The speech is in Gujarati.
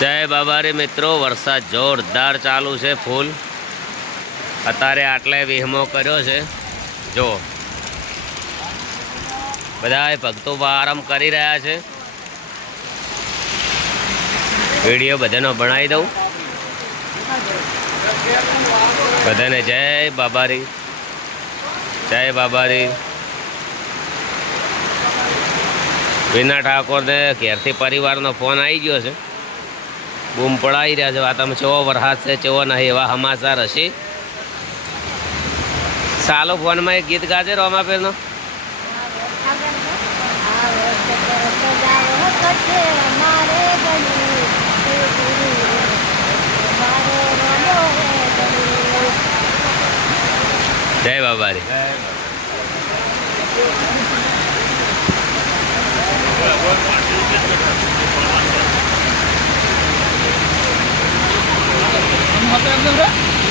જય બાબારી મિત્રો, વરસાદ જોરદાર ચાલુ છે ફૂલ. અત્યારે આટલે વિહમો કર્યો છે. જો. બધા ભક્તો આરામ કરી રહ્યા છે. વીડિયો બધાનો ભણાવી દઉં. બધાને જય બાબારી. જય બાબારી. વિના ઠાકોરને ઘેરથી પરિવારનો ફોન આવી ગયો છે. બૂમ પડાવી રહ્યા છે. તમે ચેવો વરસાદ છે ચેવો નહીં એવા સમાચાર હશે. સાલો ફોનમાં એક ગીત ગાજે રોમાપેરનો જય બાબારી